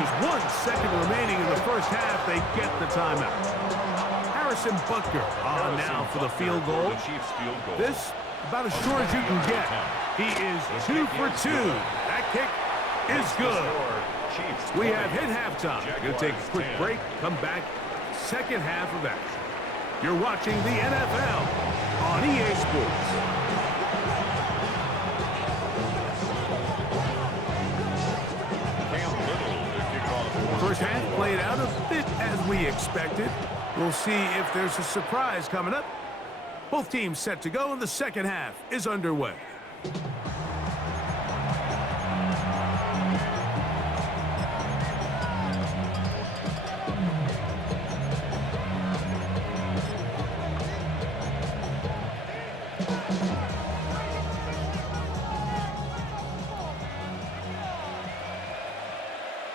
just 1 second remaining in the first half, they get the timeout. Harrison Butker on now for the field goal. This, about as short as you can get. He is 2 for 2. That kick is good. We have hit halftime. Going to take a quick break, come back, second half of action. You're watching the NFL on EA Sports. First half played out a bit as we expected. We'll see if there's a surprise coming up. Both teams set to go, and the second half is underway.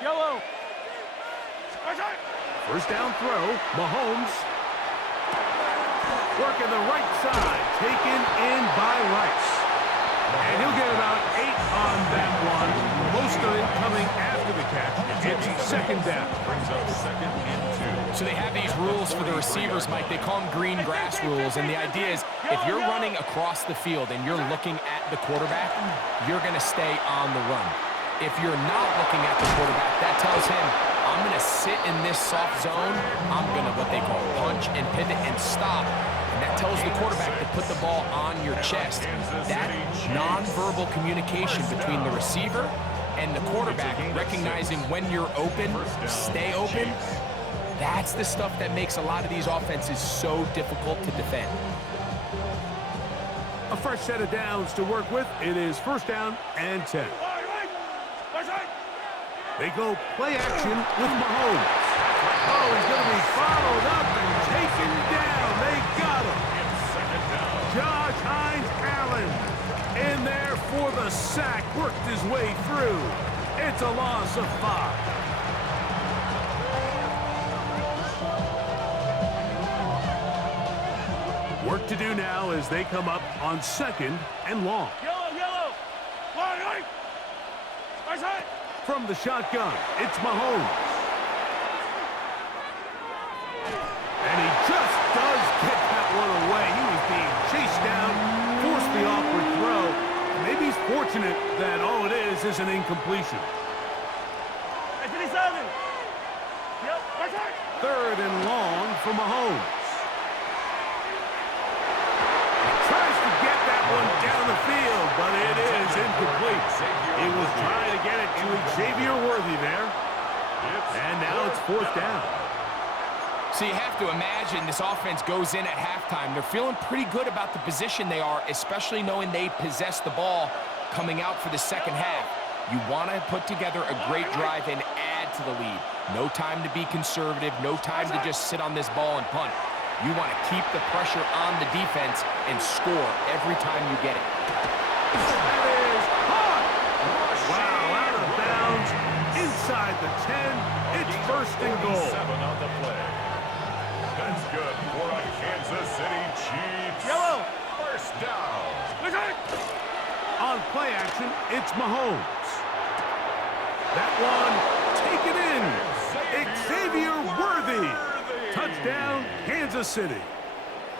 Yellow. First down throw, Mahomes. Working the right side, taken in by Rice. And he'll get about 8 on that one. Most of it coming after the catch. It's second down. Brings up 2nd and 2. So they have these rules for the receivers, Mike. They call them green grass rules. And the idea is if you're running across the field and you're looking at the quarterback, you're going to stay on the run. If you're not looking at the quarterback, that tells him, I'm going to sit in this soft zone. I'm going to, what they call, punch and pivot and stop. And that tells the quarterback to put the ball on your chest. That nonverbal communication between the receiver and the quarterback, recognizing when you're open, stay open, that's the stuff that makes a lot of these offenses so difficult to defend. A fresh set of downs to work with. It is first down and 10. They go play action with Mahomes. Oh, he's going to be followed up and taken down. They got him. Josh Hines-Allen in there for the sack. Worked his way through. It's a loss of 5. Work to do now as they come up on 2nd and long. Yellow. From the shotgun, it's Mahomes. And he just does get that one away. He was being chased down, forced the awkward throw. Maybe he's fortunate that all it is an incompletion. 57. Yep. 3rd and long for Mahomes. Tries to get that one down the field, but it is incomplete. He was trying to get it to Xavier Worthy there. And now it's 4th down. So you have to imagine this offense goes in at halftime. They're feeling pretty good about the position they are, especially knowing they possess the ball coming out for the second half. You want to put together a great drive and add to the lead. No time to be conservative, no time to just sit on this ball and punt. You want to keep the pressure on the defense and score every time you get it. That is caught! Wow, out of bounds, inside the 10. It's 1st and goal. 7 on the play. That's good for a Kansas City Chiefs. Yellow. First down. On play action, it's Mahomes. That one taken in. Xavier Worthy. Touchdown, Kansas City.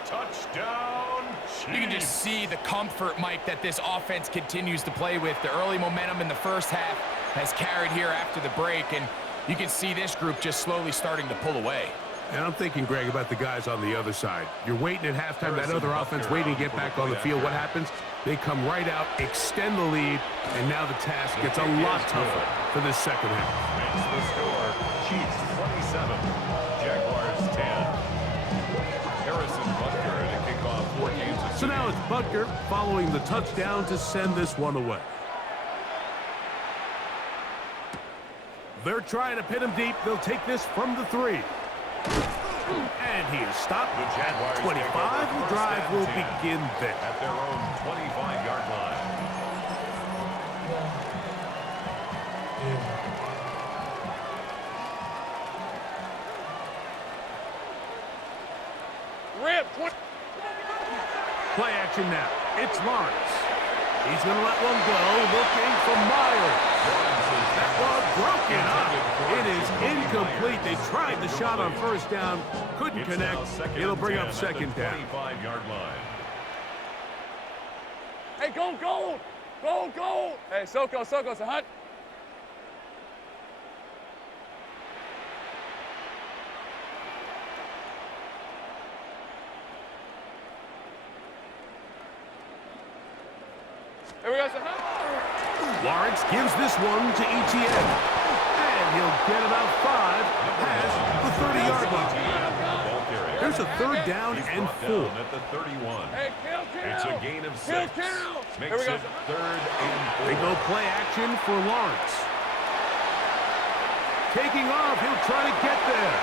Touchdown, Chiefs. You can just see the comfort, Mike, that this offense continues to play with. The early momentum in the first half has carried here after the break, and you can see this group just slowly starting to pull away. And I'm thinking, Greg, about the guys on the other side. You're waiting at halftime, that other offense waiting to get back on the field. What happens? They come right out, extend the lead, and now the task gets a lot tougher for this second half. Makes the score. Chiefs 27, Jaguars 10. Harrison Butker at a kickoff for Kansas City. So now it's Butker following the touchdown to send this one away. They're trying to pin him deep. They'll take this from the 3. And he is stopped at 25. The drive will begin there. At their own 25-yard line. Rip. Play action now. It's Lawrence. He's going to let one go, looking for Myers. That one broken up. It is incomplete. They tried the shot on first down, couldn't connect. It'll bring up second down. 25-yard line. Hey, go! Hey, Soko, it's a hunt. Here we go, it's a hunt. Lawrence gives this one to Etienne. And he'll get about 5 past the 30-yard line. There's a third down and 4. At the 31. Hey, kill. It's a gain of 6. Makes it third and 4. They go play action for Lawrence. Taking off, he'll try to get there.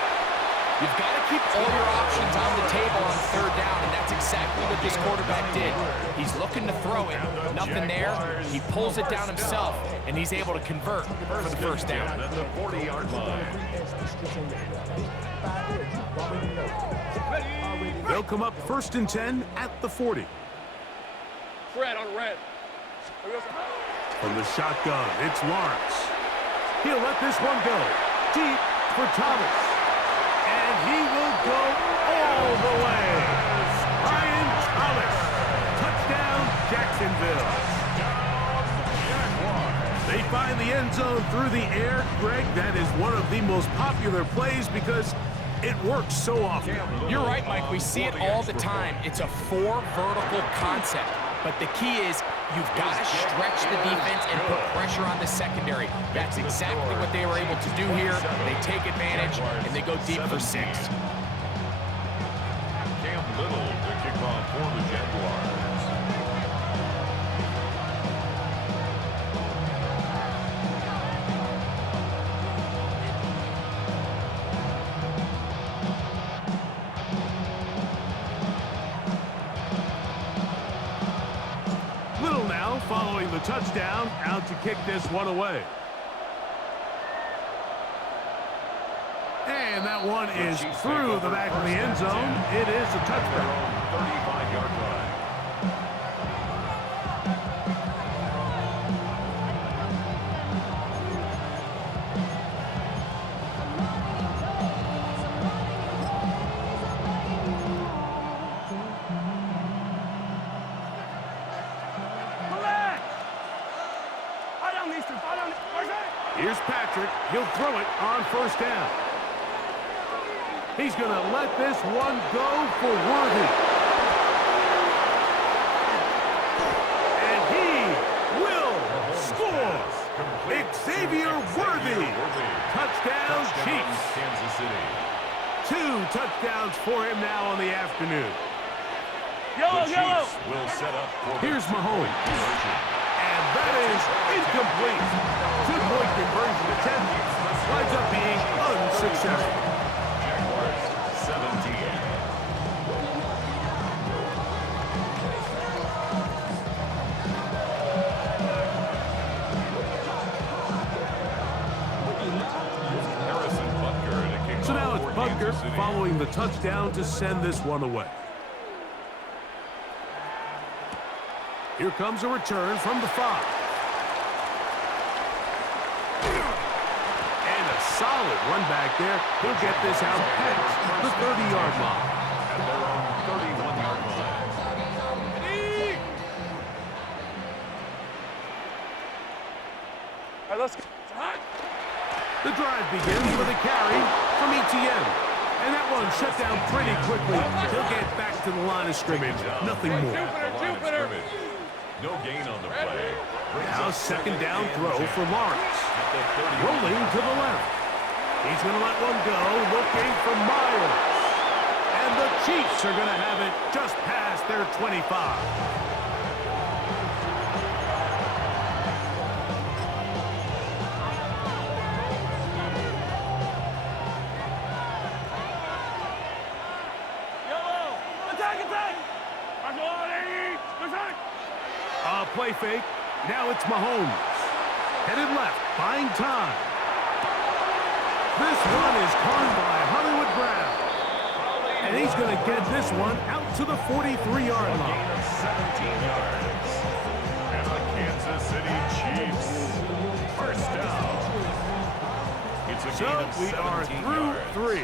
You've got to keep all your options on the table on third down, and that's exactly what this quarterback did. He's looking to throw it. Nothing there. He pulls it down himself, and he's able to convert for the first down. At the 40-yard line. They'll come up 1st and 10 at the 40. Red on red. From the shotgun, it's Lawrence. He'll let this one go. Deep for Thomas. And he will go all the way. Ryan Thomas. Touchdown, Jacksonville. They find the end zone through the air. Greg, that is one of the most popular plays because it works so often. You're right, Mike. We see it all the time. It's a 4 vertical concept. But the key is you've got to stretch the defense and put pressure on the secondary. That's exactly what they were able to do here. They take advantage, and they go deep for 6. Cam Little to kick off for the Jaguars. Little now following the touchdown, out to kick this one away. And that one is through the back of the end zone. It is a touchdown. 35-yard line. Here's Patrick. He'll throw it on first down. He's going to let this one go for Worthy. And he will score. Xavier Worthy. Touchdown, Chiefs. Kansas City. 2 touchdowns for him now on the afternoon. The Chiefs will set up for Here's Mahomes. And that is incomplete. 2-point conversion attempt winds up being unsuccessful. Jaguars 17. Harrison Butker to kick So now off it's for Butker Kansas City. following the touchdown to send this one away. Here comes a return from the 5. And a solid run back there. He'll get this out past the 30-yard line. At their own 31-yard line. All right, let's go. The drive begins with a carry from Etienne. And that one shut down pretty quickly. He'll get back to the line of scrimmage. Nothing more. Jupiter. No gain on the play. Now second down throw for Lawrence. Rolling to the left. He's going to let one go, looking for Myers. And the Chiefs are going to have it just past their 25. Play fake. Now it's Mahomes. Headed left, buying time. This one is caught by Hollywood Brown. And he's going to get this one out to the 43-yard line. Gain of 17 yards. And the So we are through 3.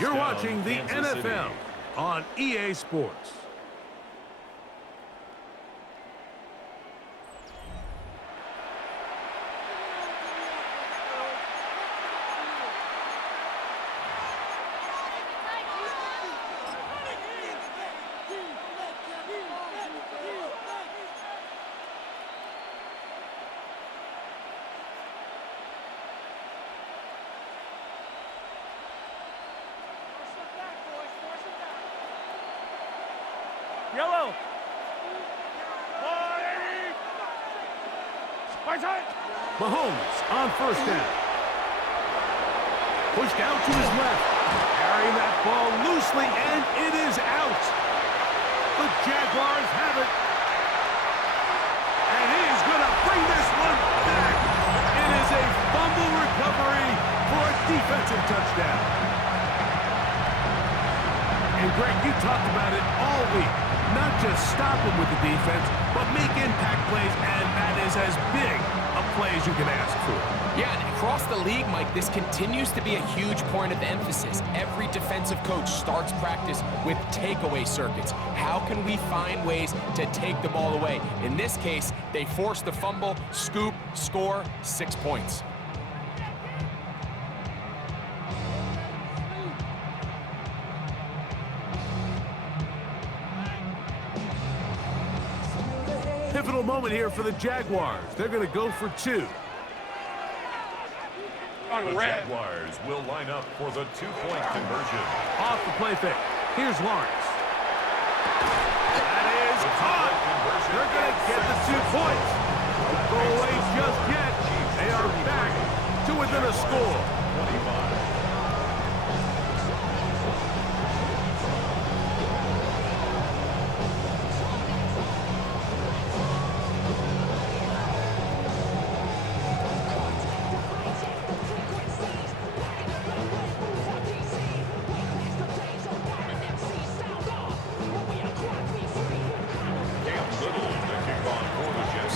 You're watching the NFL on EA Sports. Yellow. Mahomes on first down. Pushed out to his left. Carrying that ball loosely, and it is out. The Jaguars have it. And he's going to bring this one back. It is a fumble recovery for a defensive touchdown. And Greg, you talked about it all week. Not just stop him with the defense, but make impact plays, and that is as big a play as you can ask for. Yeah, and across the league, Mike, this continues to be a huge point of emphasis. Every defensive coach starts practice with takeaway circuits. How can we find ways to take the ball away? In this case, they forced the fumble, scoop, score, 6 points. Pivotal moment here for the Jaguars. They're going to go for 2. The Jaguars will line up for the 2-point conversion. Off the play fake. Here's Lawrence. That is caught. They're going to get the 2 points. Don't go away just yet. They are back to within a score. 25.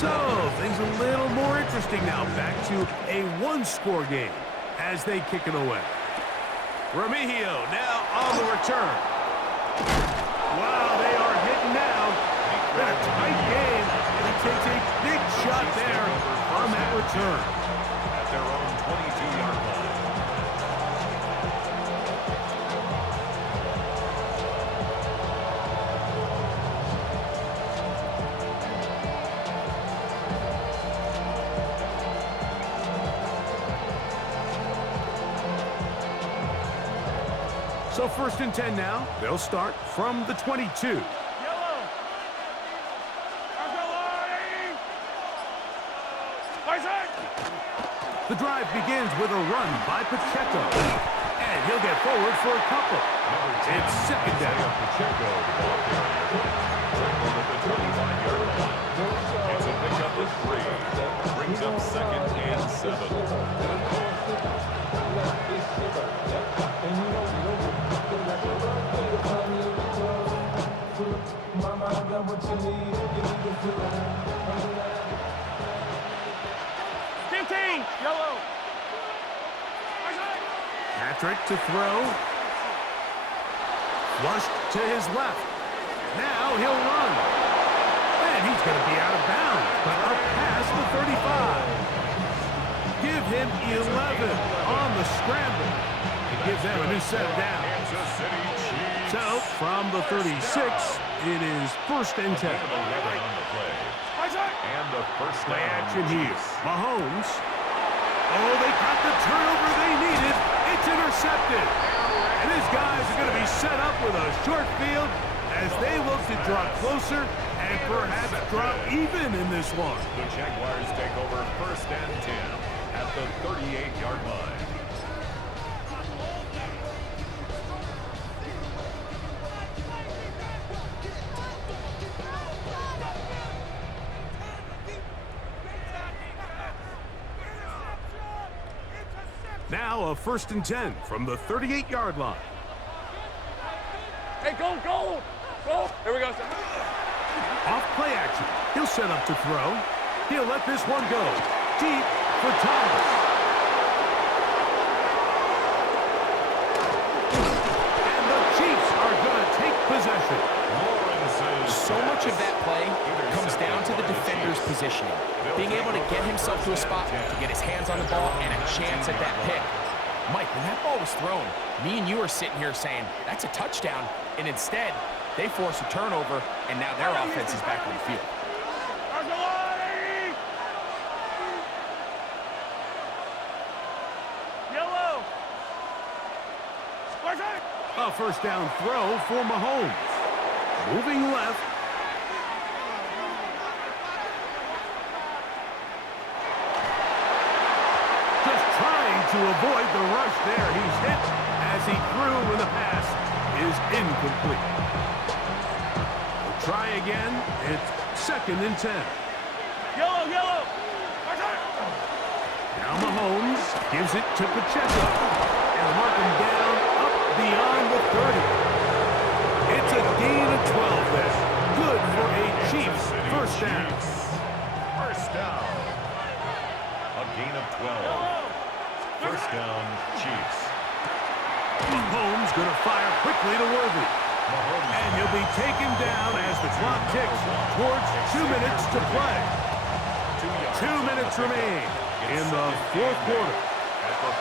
So, things a little more interesting now. Back to a 1-score game as they kick it away. Remigio now on the return. Wow, they are hitting now. Been a tight game, and he takes a big shot there on that return. At their own 22-yard line. So 1st and 10 now. They'll start from the 22. The drive begins with a run by Pacheco. And he'll get forward for a couple. It's 2nd down. Pacheco, the ball carrier. Tackled at the 25-yard line. It's a pickup of 3. Brings up 2nd and 7. Yellow. Patrick to throw. Flushed to his left. Now he'll run. And he's going to be out of bounds, but up past the 35. Give him 11 on the scramble. It gives them a new set of downs. So, from the 36, it is 1st and 10. And the first Play action here. Mahomes. Oh, they got the turnover they needed. It's intercepted. And these guys are going to be set up with a short field as they look to draw closer and perhaps draw even in this one. The Jaguars take over 1st and 10 at the 38-yard line. Now a 1st and 10 from the 38-yard line. Hey, go, go! Go! Here we go, sir. Off play action. He'll set up to throw. He'll let this one go. Deep for Thomas. much of that play comes down to the defender's positioning. Being able to get himself to a spot, to get his hands on the ball, and a chance at that pick. Mike, when that ball was thrown, me and you are sitting here saying, that's a touchdown, and instead, they force a turnover, and now their offense is back on the field. A first down throw for Mahomes. Moving left. Just trying to avoid the rush there. He's hit as he threw when the pass is incomplete. We'll try again. It's 2nd and 10. Yellow. Now Mahomes gives it to Pacheco. And mark him down up beyond the 30. It's a gain of 12 there. Good for a Chiefs first down. First down. A gain of 12. First down, Chiefs. Mahomes going to fire quickly to Worthy. And he'll be taken down as the clock ticks towards 2 minutes to play. 2 minutes remain in the 4th quarter.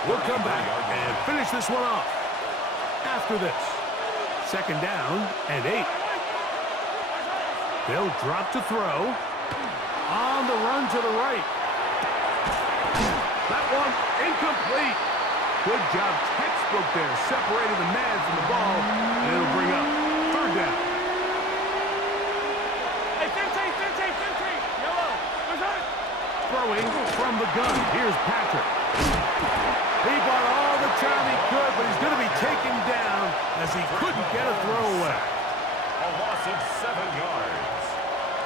We'll come back and finish this one off after this. 2nd down and 8. They'll drop to throw. On the run to the right. That one incomplete. Good job, textbook there. Separated the man from the ball, and it'll bring up 3rd down. Hey, 15. Yellow. Throwing from the gun. Here's Patrick. He bought all the time he could, but he's going to be taken down as he couldn't get a throw away. A loss of 7 yards.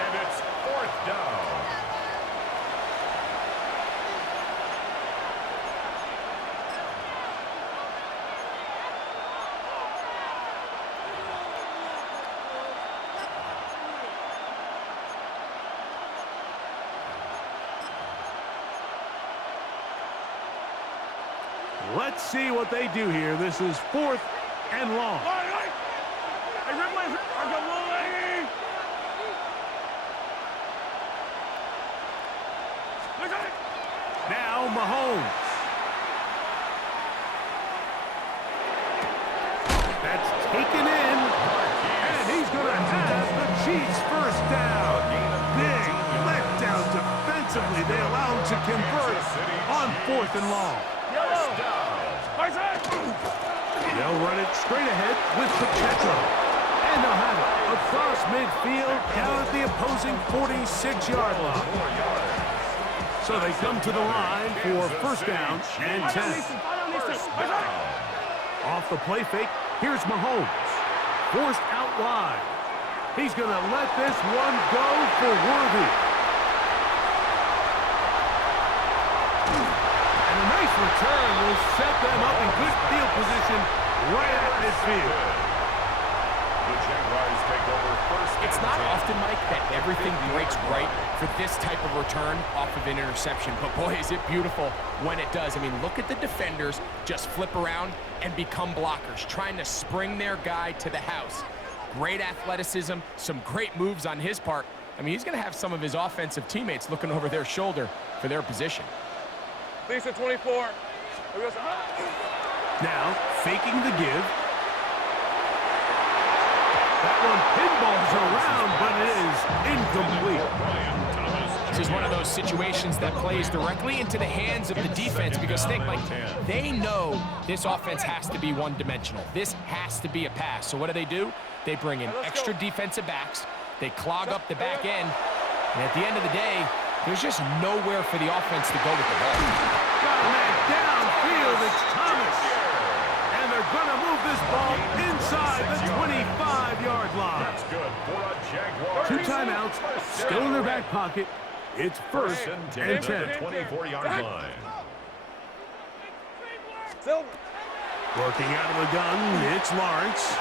And it's 4th down. Let's see what they do here. This is 4th and long. Now Mahomes. That's taken in. And he's going to have the Chiefs first down. Big letdown defensively. They allow him to convert on 4th and long. They'll run it straight ahead with Pacheco. And they'll have it across midfield down at the opposing 46-yard line. So they come to the line for first down and 10. Off the play fake, here's Mahomes. Forced out wide. He's going to let this one go for Worthy. And a nice return will set them up in good field position right at midfield. The Jaguars take over first. It's not often, Mike, that everything breaks right for this type of return off of an interception. But boy, is it beautiful when it does. I mean, look at the defenders just flip around and become blockers, trying to spring their guy to the house. Great athleticism, some great moves on his part. I mean, he's going to have some of his offensive teammates looking over their shoulder for their position. Lisa 24. Now, faking the give. That one pinballs around, but it is incomplete. This is one of those situations that plays directly into the hands of the defense because think, like, they know this offense has to be one-dimensional. This has to be a pass. So what do? They bring in extra defensive backs. They clog up the back end. And at the end of the day, there's just nowhere for the offense to go with the ball. Got a man downfield. It's Thomas. And they're going to move this ball inside the 25-yard line. That's good for a Jaguar. 2 timeouts, still in their back pocket. It's first and 10. At the 24-yard line. Working out of the gun, it's Lawrence.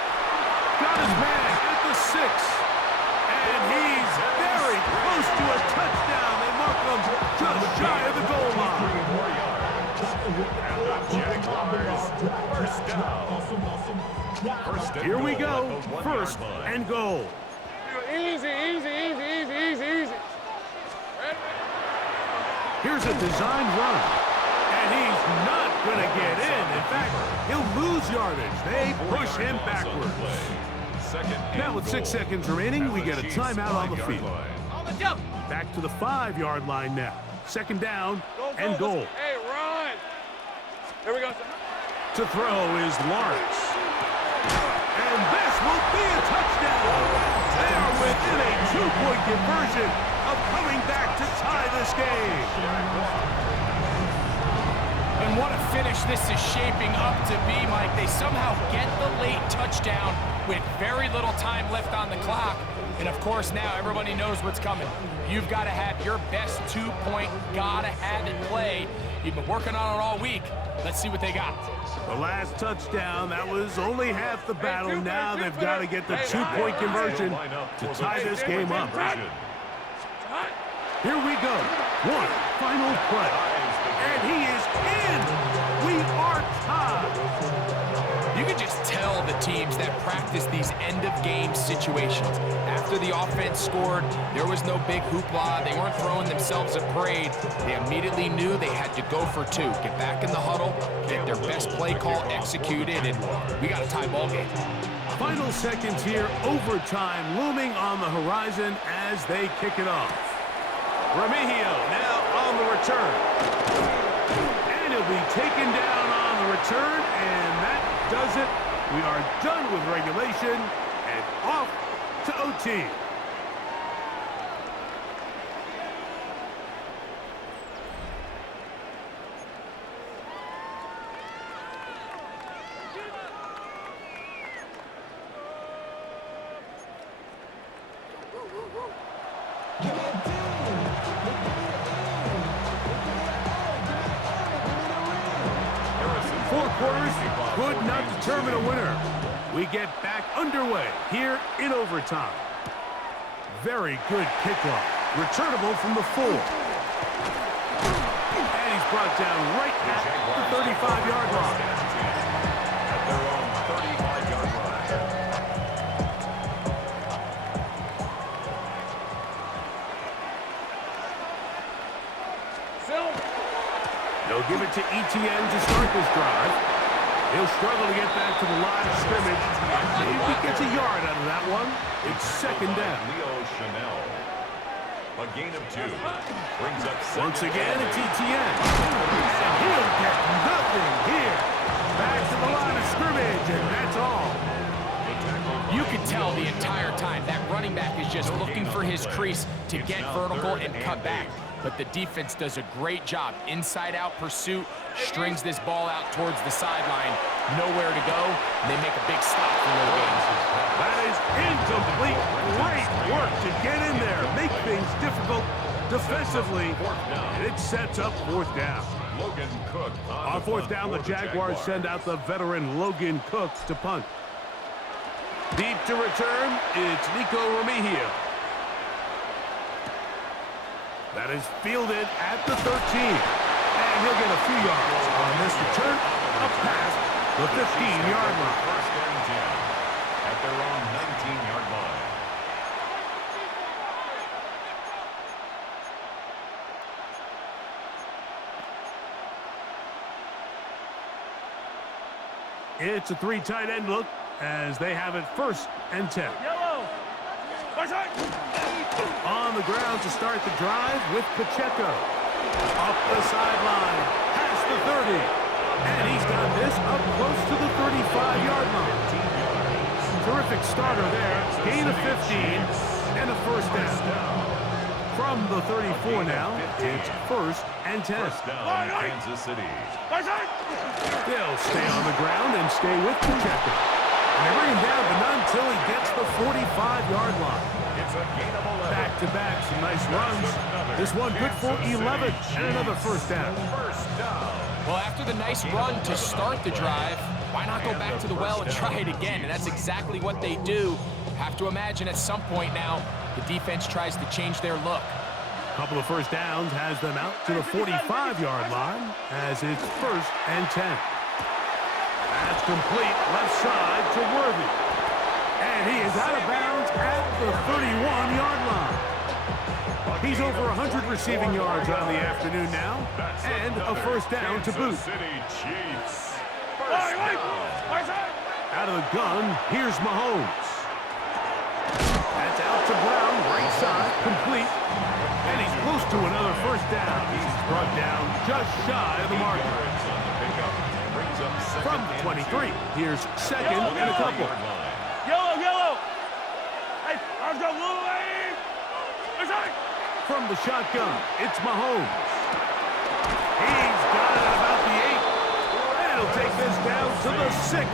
Got his man at the 6. And he's very close to a touchdown. They mark him just shy of the goal line. First down. Here we go, first and goal. Easy. Here's a designed run. And he's not going to get in. In fact, he'll lose yardage. They push him backwards. Now with 6 seconds remaining, we get a timeout on the field. Back to the 5-yard line now. Second down and goal. Hey, run. Here we go. To throw is Lawrence. And this will be a touchdown. They are within a 2-point conversion of coming back to tie this game. And what a finish this is shaping up to be, Mike. They somehow get the late touchdown with very little time left on the clock. And, of course, now everybody knows what's coming. You've got to have your best 2-point, gotta-have-it play. You've been working on it all week. Let's see what they got. The last touchdown, that was only half the battle. Now they've got to get the 2-point conversion to tie this game up. Here we go. One final play. And he is in. We are tied. You can just tell the teams that practice these end-of-game situations. After the offense scored, there was no big hoopla. They weren't throwing themselves a parade. They immediately knew they had to go for 2. Get back in the huddle, get their best play call executed, and we got a tie ball game. Final seconds here, overtime looming on the horizon as they kick it off. Remigio now on the return. And he'll be taken down on the return, and that does it. We are done with regulation and off to OT. Four quarters could not determine a winner. We get back underway here in overtime. Very good kickoff. Returnable from the 4. And he's brought down right at the 35-yard line. At their own 35-yard line. They'll give it to ETN to start this drive. He'll struggle to get back to the line of scrimmage. Maybe he gets a yard out of that one. It's second down. Leo Chanel. A gain of 2. Brings up Once again, it's ETN. And he'll get nothing here. Back to the line of scrimmage, and that's all. You could tell the entire time that running back is just looking for his crease to get vertical and cut back. But the defense does a great job. Inside-out pursuit, strings this ball out towards the sideline. Nowhere to go. They make a big stop for no gain. That is incomplete. Great work to get in there. Make things difficult defensively. And it sets up 4th down. Logan Cook On 4th down, the Jaguars send out the veteran Logan Cook to punt. Deep to return, it's Nico Remigio. That is fielded at the 13. And he'll get a few yards on this return up past the 15-yard line. First and 10 at their own 19-yard line. It's a 3 tight end look as they have it 1st and 10. On the ground to start the drive with Pacheco. Up the sideline, past the 30. And he's got this up close to the 35-yard line. Terrific starter there. Gain of 15 and a 1st down. From the 34 now, it's 1st and 10. First down, Kansas City. They'll stay on the ground and stay with Pacheco. And they bring him down, but not until he gets the 45-yard line. It's a gain of 11. Back-to-back, some nice runs. This one good for 11 and another 1st down. Well, after the nice run to start the drive, why not go back to the well and try it again? And that's exactly what they do. Have to imagine at some point now, the defense tries to change their look. Couple of 1st downs has them out to the 45-yard line as it's 1st and 10. That's complete left side to Worthy. And he is out of bounds at the 31-yard line. He He's over 100 receiving yards on the afternoon now, and a first down to boot. City Chiefs. First down. Out of the gun, here's Mahomes. That's out to Brown, right side, complete. And he's close to another first down. He's brought down just shy of the marker. From 23, here's second and a couple. Yellow. Hey, I've got little A. From the shotgun, it's Mahomes. He's got it about the 8. And he'll take this down to the 6.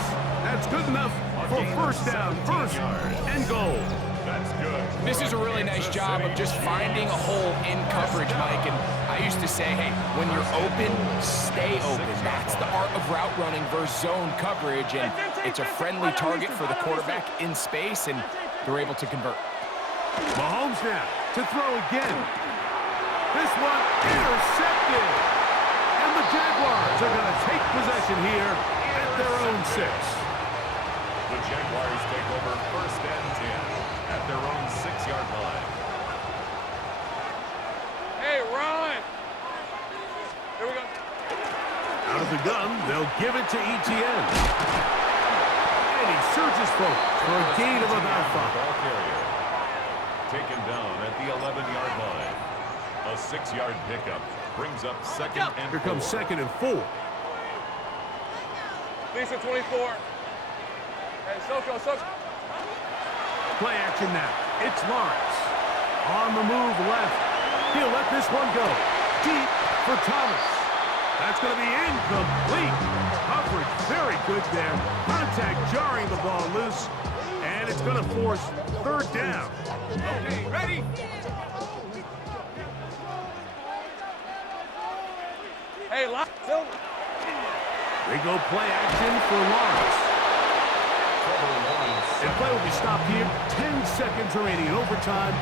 That's good enough for first down, first and goal. That's good. This is a really nice job of just finding a hole in coverage, Mike. And I used to say, hey, when you're open, stay open. That's the art of route running versus zone coverage. And it's a friendly target for the quarterback in space, and they're able to convert. Mahomes now to throw again. This one intercepted. And the Jaguars are going to take possession here at their own 6. The Jaguars take over first and 10 at their own 6-yard line. Hey, run. Here we go. Out of the gun, they'll give it to Etienne. And he surges forward for a gain of about 5. Ball carrier. Taken down at the 11-yard line. A 6-yard pickup brings up second and 4. Here comes second and 4. Lisa 24. Hey, Soko. Play action now. It's Lawrence. On the move left. He'll let this one go. Deep for Thomas. That's going to be incomplete. Coverage very good there. Contact jarring the ball loose. And it's going to force third down. Okay, ready? Hey, lock. They go play action for Lawrence. And play will be stopped here. 10 seconds remaining in overtime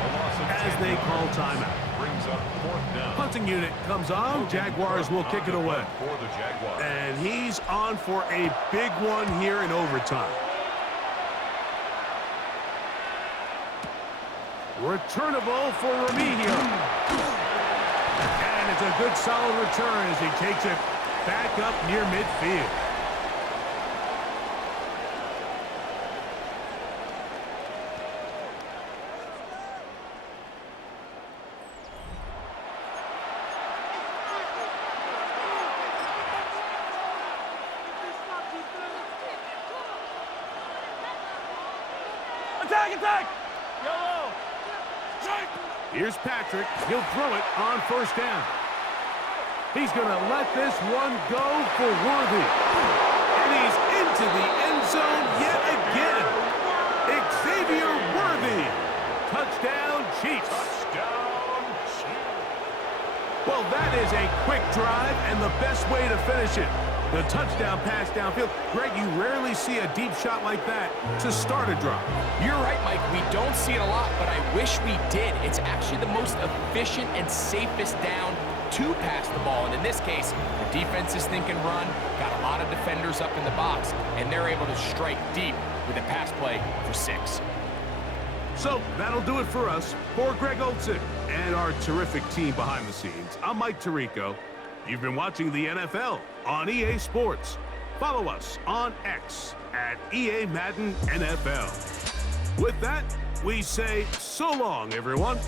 as they call timeout. Brings up fourth down. Punting unit comes on. Jaguars will kick it away. For the Jaguars. And he's on for a big one here in overtime. Returnable for Remigio. And it's a good solid return as he takes it back up near midfield. Attack! Yellow! Here's Patrick. He'll throw it on first down. He's going to let this one go for Worthy. And he's into the end zone yet again. Xavier Worthy. Touchdown, Chiefs. Touchdown, Chiefs. Well, that is a quick drive and the best way to finish it. The touchdown pass downfield. Greg, you rarely see a deep shot like that to start a drive. You're right, Mike. We don't see it a lot, but I wish we did. It's actually the most efficient and safest down to pass the ball. And in this case, the defense is thinking run, got a lot of defenders up in the box, and they're able to strike deep with a pass play for 6. So that'll do it for us. For Greg Olson and our terrific team behind the scenes, I'm Mike Tirico. You've been watching the NFL on EA Sports. Follow us on X at EA Madden NFL. With that, we say so long, everyone.